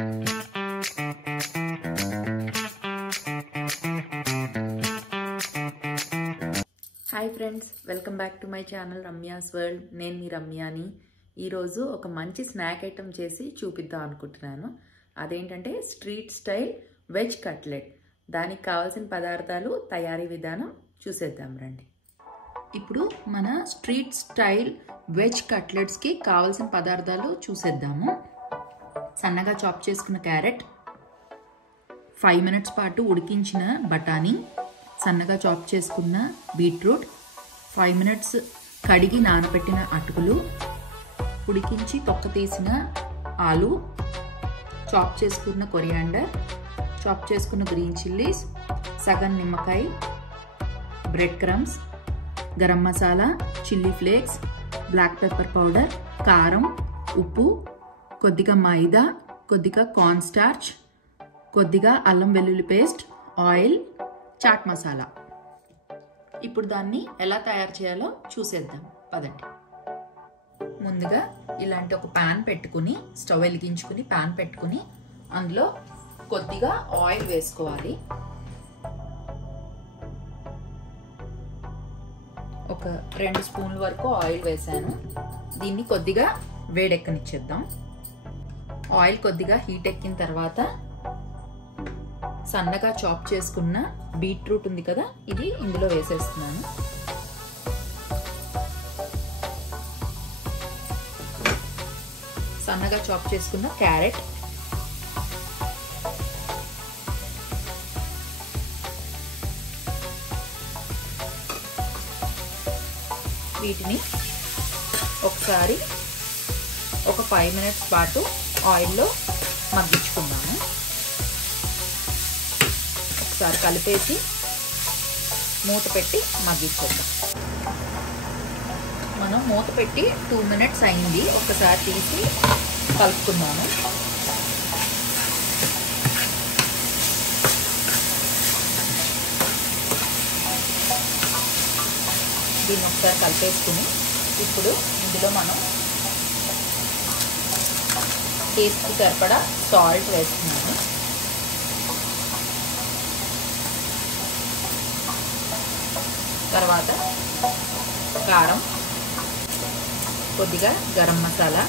Hi friends, welcome back to my channel Ramya's world. నేను మీ రమ్యాని. ఈరోజు ఒక మంచి స్నాక్ ఐటమ్ చేసి చూపిద్దాం అనుకుంటున్నాను. అదేంటంటే స్ట్రీట్ స్టైల్ వెజ్ కట్లెట్. దానికి కావాల్సిన పదార్థాలు, తయారీ విధానం చూసేద్దాం రండి. ఇప్పుడు మన స్ట్రీట్ స్టైల్ వెజ్ కట్లెట్స్కి కావాల్సిన పదార్థాలు చూసేద్దాము. సన్నగా చాప్ చేసుకున్న క్యారెట్, 5 మినిట్స్ పాటు ఉడికించిన బఠానీ, సన్నగా చాప్ చేసుకున్న బీట్రూట్, 5 మినిట్స్ కడిగి నానబెట్టిన అటుకులు, ఉడికించి తొక్క తీసిన ఆలు, చాప్ చేసుకున్న కొరియాండర్, చాప్ చేసుకున్న గ్రీన్ చిల్లీస్, సగం నిమ్మకాయ, bread crumbs, garam masala, chilli flakes, black pepper powder, కారం, ఉప్పు, కొద్దిగా మైదా, కొద్దిగా కార్న్ స్టార్చ్, కొద్దిగా అల్లం వెల్లుల్లి పేస్ట్, ఆయిల్, చాట్ మసాలా. ఇప్పుడు దాన్ని ఎలా తయారు చేయాలో చూసేద్దాం పదండి. ముందుగా ఇలాంటి ఒక ప్యాన్ పెట్టుకుని, స్టవ్ వెలిగించుకుని ప్యాన్ పెట్టుకుని అందులో కొద్దిగా ఆయిల్ వేసుకోవాలి. ఒక 2 స్పూన్ల వరకు ఆయిల్ వేసాను. దీన్ని కొద్దిగా వేడెక్కనిచ్చేద్దాం. ఆయిల్ కొద్దిగా హీట్ ఎక్కిన తర్వాత సన్నగా చాప్ చేసుకున్న బీట్రూట్ ఉంది కదా, ఇది ఇందులో వేసేస్తున్నాను. సన్నగా చాప్ చేసుకున్న క్యారెట్, వీటిని ఒకసారి ఒక 5 మినిట్స్ పాటు ఆయిల్లో మగ్గించుకున్నాము. ఒకసారి కలిపేసి మూత పెట్టి మగ్గించేద్దాం. మనం మూత పెట్టి 2 మినిట్స్ అయింది. ఒకసారి తీసి కలుపుకున్నాము. దీన్ని ఒకసారి కలిపేసుకుని ఇప్పుడు ఇందులో మనం టేస్ట్కి సరిపడా సాల్ట్ వేస్తున్నాము. తర్వాత కారం, కొద్దిగా garam masala,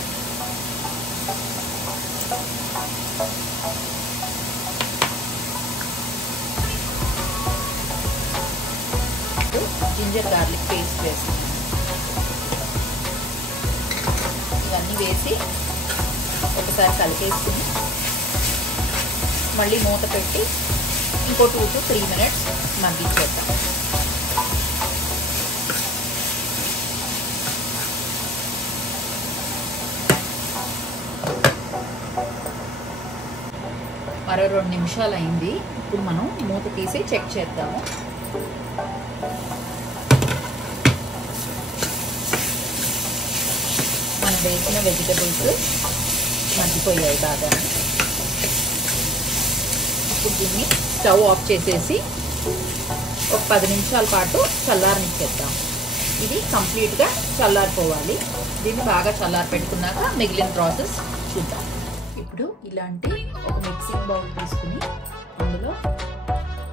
ginger garlic paste వేస్తున్నాను. ఇవన్నీ వేసి ఒకసారి కలిపేసుకుని మళ్ళీ మూత పెట్టి ఇంకో 2 to 3 మినిట్స్ మగ్గించేద్దాం. మరో 2 నిమిషాలు అయింది. ఇప్పుడు మనం మూత తీసి చెక్ చేద్దాము. మనం వేసిన వెజిటబుల్స్ మగ్గిపోయాయి బాగా. ఇప్పుడు దీన్ని స్టవ్ ఆఫ్ చేసేసి ఒక 10 నిమిషాల పాటు చల్లారనిచ్చేద్దాం. ఇది కంప్లీట్గా చల్లారిపోవాలి. దీన్ని బాగా చల్లారి పెట్టుకున్నాక మిగిలిన ప్రాసెస్ చూద్దాం. ఇప్పుడు ఇలాంటి ఒక మిక్సింగ్ బౌల్ తీసుకుని అందులో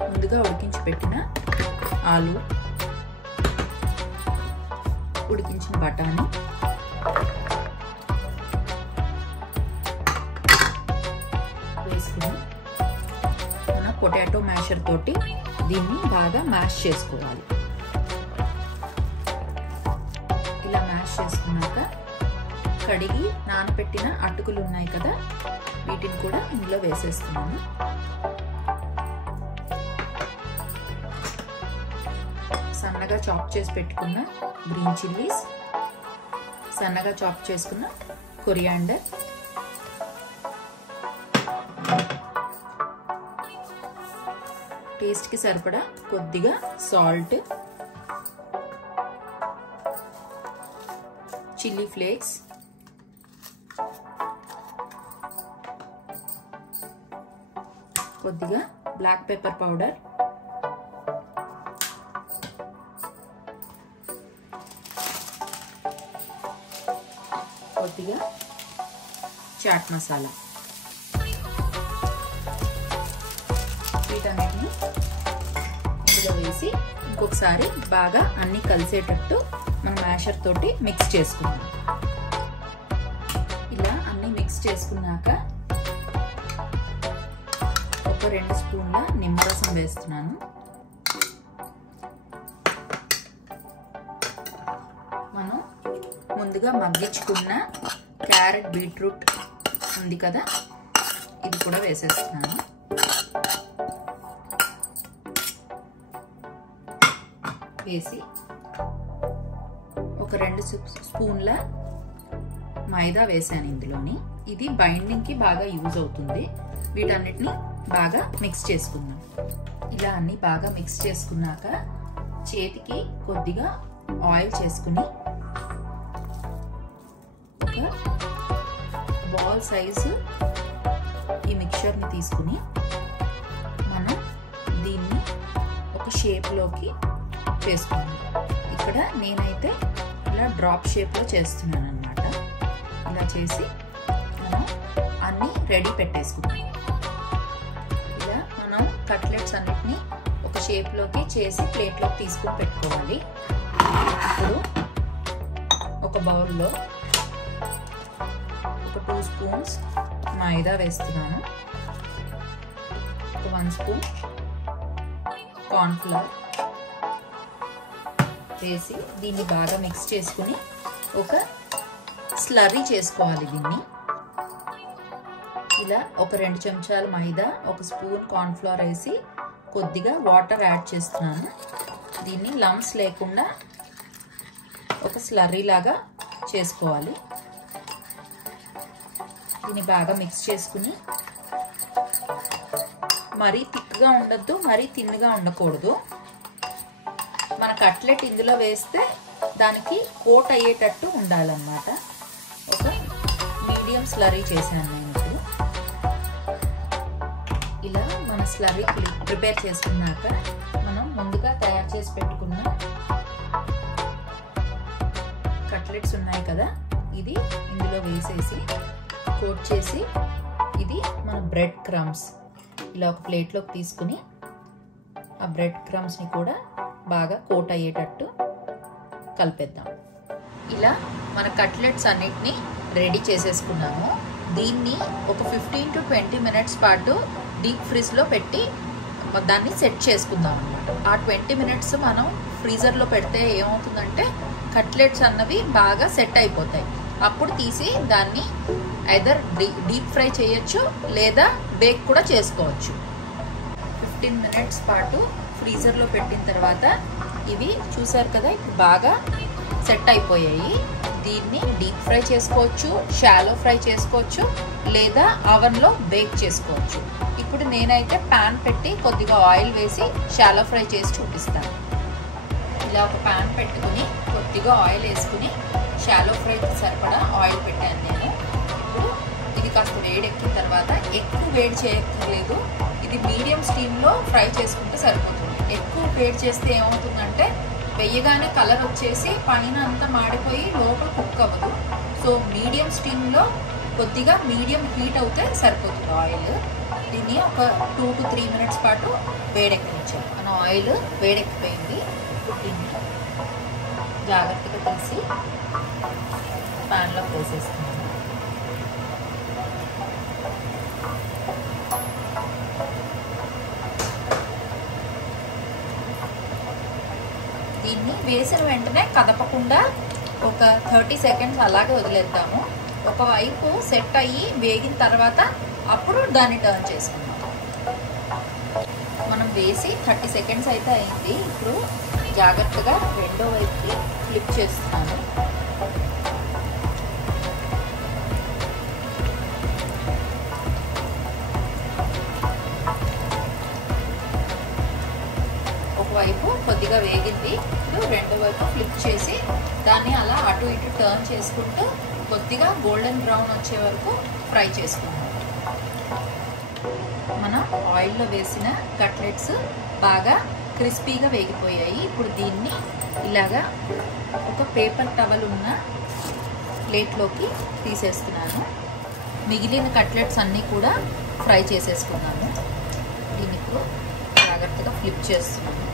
ముందుగా ఉడికించి పెట్టిన ఆలు, ఉడికించిన బఠానీ, వేసుకుని మన పొటాటో మ్యాషర్ తోటి దీన్ని బాగా మ్యాష్ చేసుకోవాలి. ఇలా మ్యాష్ చేసుకున్నాక కడిగి నానబెట్టిన అటుకులు ఉన్నాయి కదా, వీటిని కూడా ఇందులో వేసేస్తున్నాను. సన్నగా చాప్ చేసి పెట్టుకున్న గ్రీన్ చిల్లీస్, సన్నగా చాప్ చేసుకున్న కొరియాండర్, టేస్ట్కి సరిపడా కొద్దిగా సాల్ట్, చిల్లీ ఫ్లేక్స్, కొద్దిగా బ్లాక్ పెప్పర్ పౌడర్, కొద్దిగా చాట్ మసాలా. ఇందులో వేసి ఇంకొకసారి బాగా అన్నీ కలిసేటట్టు మనం మ్యాషర్ తోటి మిక్స్ చేసుకుందాం. ఇలా అన్నీ మిక్స్ చేసుకున్నాక ఒక 2 స్పూన్ల నిమ్మరసం వేస్తున్నాను. మనం ముందుగా మగ్గించుకున్న క్యారెట్ బీట్రూట్ ఉంది కదా, ఇది కూడా వేసేస్తున్నాను. వేసి ఒక 2 స్పూన్ల మైదా వేసాను ఇందులోని. ఇది బైండింగ్కి బాగా యూజ్ అవుతుంది. వీటన్నిటిని బాగా మిక్స్ చేసుకుందాం. ఇలా అన్ని బాగా మిక్స్ చేసుకున్నాక చేతికి కొద్దిగా ఆయిల్ చేసుకుని ఒక బాల్ సైజు ఈ మిక్చర్ని తీసుకుని మనం దీన్ని ఒక షేప్లోకి చేసుకుందాం. ఇక్కడ నేనైతే ఇలా డ్రాప్ షేప్లో చేస్తున్నాను అన్నమాట. ఇలా చేసి మనం అన్నీ రెడీ పెట్టేసుకుందాం. ఇలా మనం కట్లెట్స్ అన్నిటినీ ఒక షేప్లోకి చేసి ప్లేట్లోకి తీసుకుని పెట్టుకోవాలి. ఇప్పుడు ఒక బౌల్లో ఒక 2 స్పూన్స్ మైదా వేస్తున్నాను. ఒక 1 స్పూన్ కార్న్ఫ్లవర్ వేసి దీన్ని బాగా మిక్స్ చేసుకుని ఒక స్లర్రీ చేసుకోవాలి. దీన్ని ఇలా ఒక 2 చెంచాల మైదా, 1 స్పూన్ కార్న్ఫ్లవర్ వేసి కొద్దిగా వాటర్ యాడ్ చేస్తున్నాను. దీన్ని లంప్స్ లేకుండా ఒక స్లర్రీ లాగా చేసుకోవాలి. దీన్ని బాగా మిక్స్ చేసుకుని మరీ థిక్గా ఉండద్దు, మరీ థిన్గా ఉండకూడదు. మన కట్లెట్ ఇందులో వేస్తే దానికి కోట్ అయ్యేటట్టు ఉండాలన్నమాట. ఒక మీడియం స్లర్రీ చేశాను నేను ఇప్పుడు. ఇలా మన స్లర్రీ ప్రిపేర్ చేసుకున్నాక మనం ముందుగా తయారు చేసి పెట్టుకున్న కట్లెట్స్ ఉన్నాయి కదా, ఇది ఇందులో వేసేసి కోట్ చేసి ఇది మన బ్రెడ్ క్రమ్స్ ఇలా ఒక ప్లేట్లోకి తీసుకుని ఆ బ్రెడ్ క్రమ్స్ని కూడా బాగా కోట్ అయ్యేటట్టు కలిపేద్దాం. ఇలా మన కట్లెట్స్ అన్నిటినీ రెడీ చేసేసుకున్నాము. దీన్ని ఒక 15 to 20 మినిట్స్ పాటు డీప్ ఫ్రీజ్లో పెట్టి దాన్ని సెట్ చేసుకుందాం అన్నమాట. ఆ 20 మినిట్స్ మనం ఫ్రీజర్లో పెడితే ఏమవుతుందంటే కట్లెట్స్ అన్నవి బాగా సెట్ అయిపోతాయి. అప్పుడు తీసి దాన్ని ఐదర్ డీప్ ఫ్రై చేయొచ్చు లేదా బేక్ కూడా చేసుకోవచ్చు. 15 మినిట్స్ పాటు ఫ్రీజర్లో పెట్టిన తర్వాత ఇవి చూసారు కదా, ఇప్పుడు బాగా సెట్ అయిపోయాయి. దీన్ని డీప్ ఫ్రై చేసుకోవచ్చు, షాలో ఫ్రై చేసుకోవచ్చు లేదా అవన్లో బేక్ చేసుకోవచ్చు. ఇప్పుడు నేనైతే ప్యాన్ పెట్టి కొద్దిగా ఆయిల్ వేసి షాలో ఫ్రై చేసి చూపిస్తాను. ఇలా ఒక ప్యాన్ పెట్టుకుని కొద్దిగా ఆయిల్ వేసుకుని షాలో ఫ్రైకి సరిపడా ఆయిల్ పెట్టాను నేను. ఇప్పుడు ఇది కాస్త వేడెక్కిన తర్వాత ఎక్కువ వేడి చేయక్కర్లేదు, ఇది మీడియం స్టీమ్లో ఫ్రై చేసుకుంటే సరిపోతుంది. ఎక్కువ వేడి చేస్తే ఏమవుతుందంటే వెయ్యగానే కలర్ వచ్చేసి పైన అంతా మాడిపోయి లోపల కుక్ అవ్వదు. సో మీడియం స్టీమ్లో కొద్దిగా మీడియం హీట్ అవుతే సరిపోతుంది ఆయిల్. దీన్ని ఒక 2 to 3 మినిట్స్ పాటు వేడెక్కించాం. మన ఆయిల్ వేడెక్కిపోయింది. దీన్ని జాగ్రత్తగా తీసి ప్యాన్లో వేసేస్తున్నాం. దీన్ని వేసిన వెంటనే కదపకుండా ఒక 30 సెకండ్స్ అలాగే వదిలేద్దాము. ఒకవైపు సెట్ అయ్యి వేగిన తర్వాత అప్పుడు దాన్ని టర్న్ చేసుకుందాం. మనం వేసి 30 సెకండ్స్ అయితే అయింది. ఇప్పుడు జాగ్రత్తగా రెండో వైపుకి ఫ్లిప్ చేస్తున్నాను. ఒకవైపు కొద్దిగా వేగింది. ఇప్పుడు రెండో వైపు ఫ్లిప్ చేసి దాన్ని అలా అటు ఇటు టర్న్ చేసుకుంటూ కొద్దిగా గోల్డెన్ బ్రౌన్ వచ్చే వరకు ఫ్రై చేసుకుంటాం. మన ఆయిల్లో వేసిన కట్లెట్స్ బాగా క్రిస్పీగా వేగిపోయాయి. ఇప్పుడు దీన్ని ఇలాగా ఒక పేపర్ టవల్ ఉన్న ప్లేట్లోకి తీసేస్తున్నాను. మిగిలిన కట్లెట్స్ అన్నీ కూడా ఫ్రై చేసేసుకున్నాను. దీన్ని ఇప్పుడు జాగ్రత్తగా ఫ్లిప్ చేస్తున్నాను.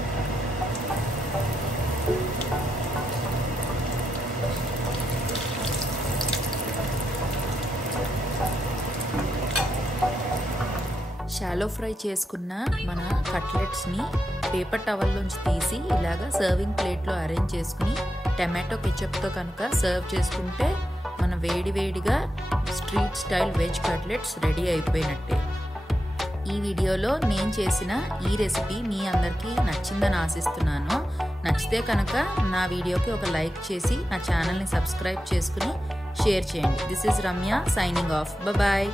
షాలో ఫ్రై చేసుకున్న మన కట్లెట్స్ని పేపర్ టవల్లోంచి తీసి ఇలాగా సర్వింగ్ ప్లేట్లో అరేంజ్ చేసుకుని టమాటో కెచప్తో కనుక సర్వ్ చేసుకుంటే మన వేడివేడిగా street style veg cutlets ready అయిపోయినట్టే. ఈ వీడియోలో నేను చేసిన ఈ రెసిపీ మీ అందరికీ నచ్చిందని ఆశిస్తున్నాను. నచ్చితే కనుక నా వీడియోకి ఒక లైక్ చేసి నా ఛానల్ని సబ్స్క్రైబ్ చేసుకుని షేర్ చేయండి. This is Ramya signing off. Bye.